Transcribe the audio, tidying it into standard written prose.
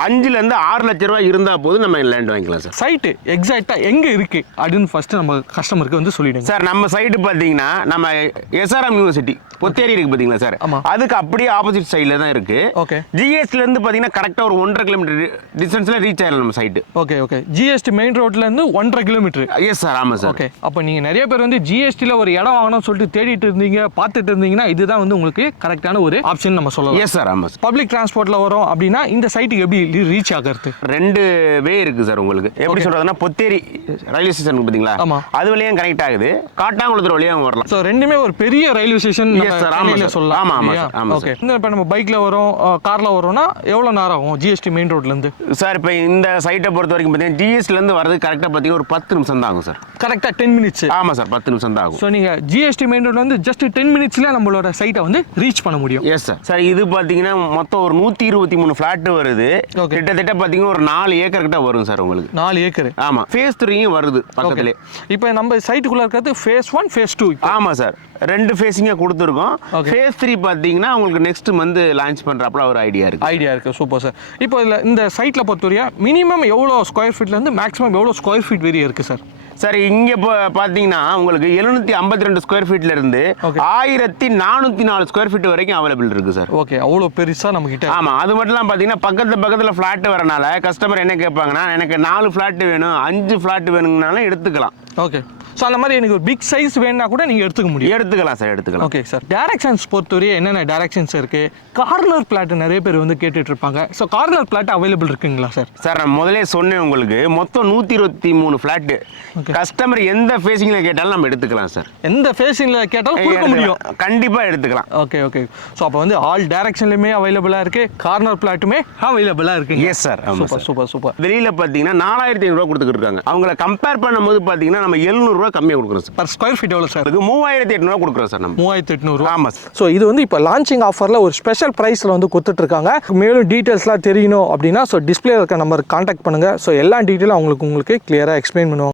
5 to 6 லட்ச ரூபாய் இருந்தா போதும் நம்ம லேண்ட் வாங்கிக்கலாம் சார். சைட் எக்ஸாக்ட்டா எங்க இருக்கு அப்படின்னு ஃபர்ஸ்ட் நம்ம கஸ்டமருக்கு வந்து சொல்லிடுங்க சார். நம்ம சைட் பாத்தீங்கன்னா நம்ம SRM யூனிவர்சிட்டி பொத்தேரி இருக்கு பாத்தீங்களா சார், அதுக்கு அப்படியே ஆப்போசிட் சைடுல தான் இருக்கு. ஓகே. ஜிஎஸ்டில இருந்து பாத்தீங்கன்னா கரெக்டா ஒரு 1.5 கிலோமீட்டர் டிஸ்டன்ஸ்ல ரீச் ஆயிடலாம் நம்ம site. Okay okay. GST main ரோட்ல இருந்து 1.5 கிலோமீட்டர். Yes sir. ஆமா சார். ஓகே. அப்போ நீங்க நிறைய பேர் வந்து ஜிஎஸ்டில ஒரு இடம் வாங்கணும்னு சொல்லிட்டு தேடிட்டு இருந்தீங்க, பார்த்துட்டு இருந்தீங்கன்னா இதுதான் வந்து உங்களுக்கு கரெக்டான ஒரு ஆப்ஷன் நம்ம சொல்லலாம். S sir. ஆமா சார். பப்ளிக் டிரான்ஸ்போர்ட்ல வரும் அப்படின்னா இந்த சைட்டுக்கு எப்படி ரீச் ஆகிறது? 2 வே இருக்கு சார் உங்களுக்கு. எப்படி சொல்றதுன்னா பொத்தேரி ரயில்வே ஸ்டேஷன் பாத்தீங்களா, அது வழியா கனெக்ட் ஆகுது, காட்டாங்குளத்தூர் வழியா வரலாம். சோ ரெண்டுமே ஒரு பெரிய ரயில்வே ஸ்டேஷன் நம்ம சொல்லலாம். ஆமா ஆமா ஆமா. ஓகே. இப்போ நம்ம பைக்ல வரோம், கார்ல வரோம்னா எவ்வளவு நேரம் ஆகும் ஜிஎஸ்டி மெயின் ரோட்ல இருந்து? சார் இப்போ இந்த சைட்டை பொறுத்த வரைக்கும் பார்த்தீங்கன்னா ஜிஎஸ்டில இருந்து வரது கரெக்டாக பார்த்தீங்கன்னா ஒரு 10 நிமிஷம் தான் ஆகும் சார். கரெக்டாக 10 மினிட்ஸ். ஆமாம் சார், 10 நிமிஷம் தான் ஆகும். ஸோ நீங்கள் ஜிஎஸ்டி மெயின் ரோட்ல வந்து ஜஸ்ட் 10 மினிட்ஸ்ல நம்மளோட சைட்டை வந்து ரீச் பண்ண முடியும். Yes sir. சார் இது பார்த்தீங்கன்னா மொத்தம் ஒரு 123 ஃபிளாட் வருது. கிட்டத்தட்ட பார்த்தீங்கன்னா ஒரு 4 ஏக்கர் கிட்ட வரும் சார் உங்களுக்கு. 4 ஏக்கர். ஆமாம். ஃபேஸ் 3 வருது பக்கத்துலேயே. இப்போ நம்ம சைட்டுக்குள்ள இருக்கிறது ஃபேஸ் 1 ஃபேஸ் 2. ஆமாம் சார், 2 ஃபேஸிங்காக கொடுத்துருக்கோம். ஃபேஸ் 3 பார்த்தீங்கன்னா உங்களுக்கு நெக்ஸ்ட் மந்த் லான்ச் பண்ணுறப்பல ஒரு ஐடியா இருக்கு. Super sir. இப்போ இந்த சைட்டில் பொறுத்தவரையா மினிமம் எவ்வளோ ஸ்கொயர் ஃபீட்லேருந்து மேக்ஸிமம் எவ்வளோ ஸ்கொயர் ஃபீட் வரையும் இருக்குது சார்? சார் இங்கே இப்போ பார்த்தீங்கன்னா உங்களுக்கு 752 ஸ்கொயர் ஃபீட்ல இருந்து 1404 ஸ்கொயர் ஃபீட் வரைக்கும் அவைலபிள் இருக்கு சார். ஓகே. அவ்வளோ பெருசாக நம்ம கிட்ட. ஆமாம். அது மட்டும் இல்லாமல் பார்த்தீங்கன்னா பக்கத்தில் ஃப்ளாட் வரனால கஸ்டமர் என்ன கேட்பாங்கன்னா, எனக்கு 4 ஃப்ளாட் வேணும், 5 ஃப்ளாட் வேணுங்கனாலும் எடுத்துக்கலாம். ஓகே. ஸோ அந்த மாதிரி எனக்கு ஒரு பிக் சைஸ் வேணும்னா கூட நீங்கள் எடுத்துக்கலாம் சார். எடுத்துக்கலாம். Okay sir. டைரக்ஷன்ஸ் பொறுத்தவரையே என்னென்ன டைரக்ஷன்ஸ் இருக்கு? கார்னர் பிளாட் நிறைய பேர் வந்து கேட்டுட்டு இருப்பாங்க. ஸோ கார்னர் பிளாட் அவைலபிள் இருக்குங்களா சார்? சார் நான் முதலே சொன்னேன் உங்களுக்கு, மொத்தம் 123 ஃப்ளாட். கஸ்டமர் எந்த ஃபேஸிங்ல கேட்டாலும் நம்ம எடுத்துக்கலாம் சார். எந்த ஃபேஸிங்ல கேட்டாலும் கொடுக்க முடியும். கண்டிப்பாக எடுத்துக்கலாம். Okay okay. ஸோ அப்போ வந்து ஆல் டைரக்ஷன்லையுமே அவைலபிளாக இருக்கு, கார்னர் பிளாட்டுமே அவைலபிளாக இருக்கு. Yes sir. Super super super. வெளியில் பார்த்தீங்கன்னா 4500 ரூபா கொடுத்துருக்காங்க. அவங்கள கம்பேர் பண்ணும்போது பார்த்தீங்கன்னா நம்ம 700 ரூபா கம்மியாக கொடுக்குறோம் சார். பர் ஸ்கொயர் ஃபீட் எவ்வளோ சார்? 3800 கொடுக்குறோம் சார் நம்ம. 3800. ஆமாம் சார். ஸோ இது வந்து இப்போ லான்ச்சிங் ஆஃபரில் ஒரு ஸ்பெஷல் ப்ரைஸில் வந்து கொடுத்துட்ருக்காங்க. மேலும் டீட்டெயில்ஸ்லாம் தெரியணும் அப்படின்னா ஸோ டிஸ்பிளே இருக்க நம்பருக்கு கான்டாக்ட் பண்ணுங்கள். ஸோ எல்லா டீட்டெயிலும் உங்களுக்கு கிளியராக எக்ஸ்பிளைன் பண்ணுவாங்க.